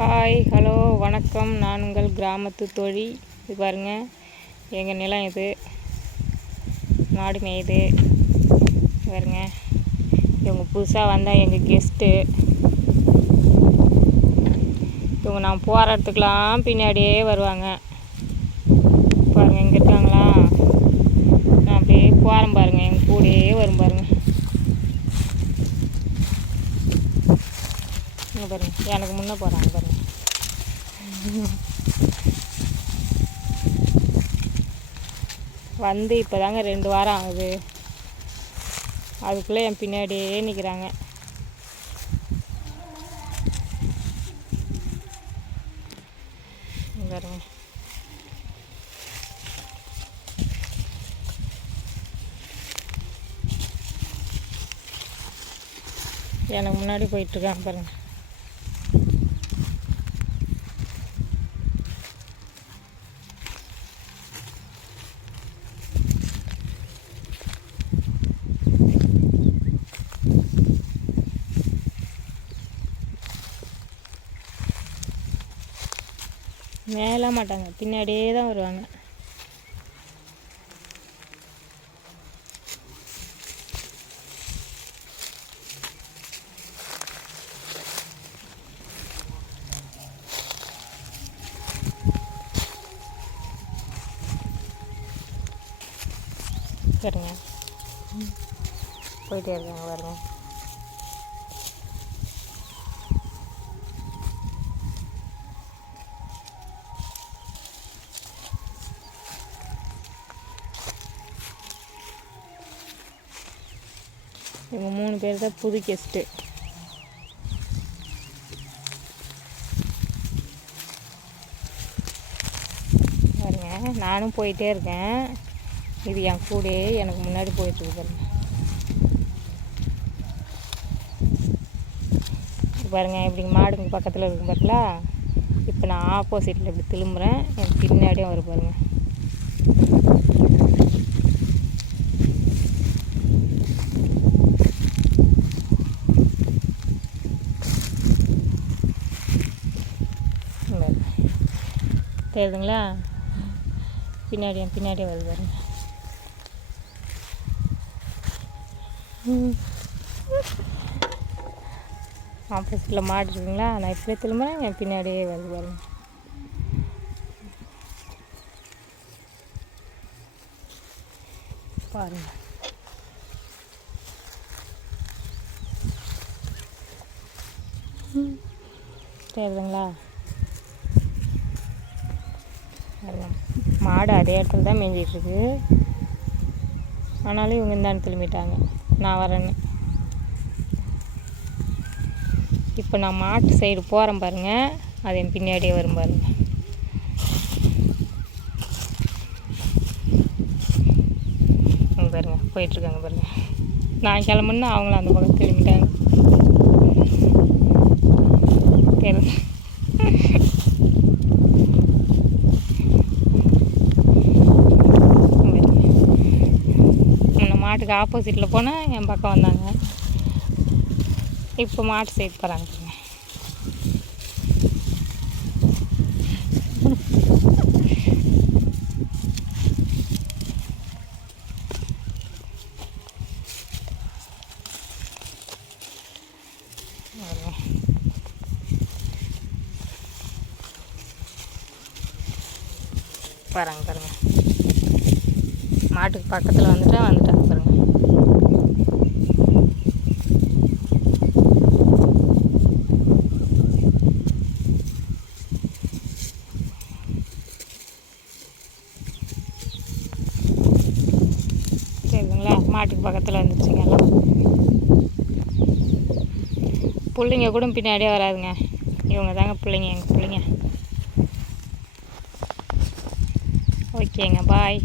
Hi hello வணக்கம். நான் உங்கள் கிராமத்து தோழி. இது பாருங்கள், எங்கள் நிலம் இது. மாடு மேயுது பாருங்க. இவங்க புதுசாக வந்தால் எங்கள் கெஸ்ட்டு. இவங்க நான் போகிற இடத்துக்கெலாம் பின்னாடியே வருவாங்க. பாருங்கள், இங்கே இருக்காங்களா? நான் அப்படியே போகிறேன் பாருங்கள், எங்கள் கூடயே வரும் பாருங்கள். இங்கே பாருங்கள், எனக்கு முன்னே போகிறாங்க பாருங்கள். வந்து இப்போ தாங்க 2 வாரம் ஆகுது. அதுக்குள்ளே என் பின்னாடியே நிற்கிறாங்க. பாருங்க, எனக்கு முன்னாடி போயிட்டுருக்காங்க பாருங்கள். மேலே மாட்டாங்க, பின்னாடியே தான் வருவாங்க. பாருங்க, போயிட்டே இருக்காங்க பாருங்க. இவங்க 3 பேர் தான் புது கெஸ்ட்டு. பாருங்க, நானும் போயிட்டே இருக்கேன். இது என் கூடயே எனக்கு முன்னாடி போயிட்டுருக்கு பாருங்க. பாருங்கள், இப்படி மாடுங்க பக்கத்தில் இருக்கு பாருங்களா. இப்போ நான் ஆப்போசிட்டில் இப்படி திரும்புகிறேன், என் பின்னாடியே வரும் பாருங்க. தெரியுதுங்களா? என் பின்னாடியே வருது பாருங்க. ஆப்போசிட்டில் மாடு இருக்குங்களா, நான் இப்படியே திரும்புகிறேன், என் பின்னாடியே வருது பாருங்க. பாருங்க, தெரியுதுங்களா? மாடு அதே இடத்துல தான் மேய்ஞ்சிட்ருக்கு. ஆனாலும் இவங்க இந்தாண்டு திரும்பிட்டாங்க, நான் வரேன்னு. இப்போ நான் மாட்டு சைடு போகிறேன் பாருங்கள், அது என் பின்னாடியே வரும் பாருங்கள். பாருங்கள், போயிட்டுருக்காங்க பாருங்கள். நான் கிளம்புன்னா அவங்களும் அந்த பக்கம் திரும்பிட்டாங்க. மாட்டுக்கு ஆப்போசிட்டில் போனால் என் பக்கம் வந்தாங்க. இப்போ மாட்டு சைடு போகிறாங்க. பாருங்க பாருங்க, மாட்டுக்கு பக்கத்தில் வந்துட்டாங்க பாருங்க. சரிங்களா? மாட்டுக்கு பக்கத்தில் வந்துருச்சுங்க எல்லாம். பிள்ளைங்க கூட பின்னாடியே வராதுங்க. இவங்க தாங்க பிள்ளைங்க, எங்கள் பிள்ளைங்க. ஓகேங்க, பாய்.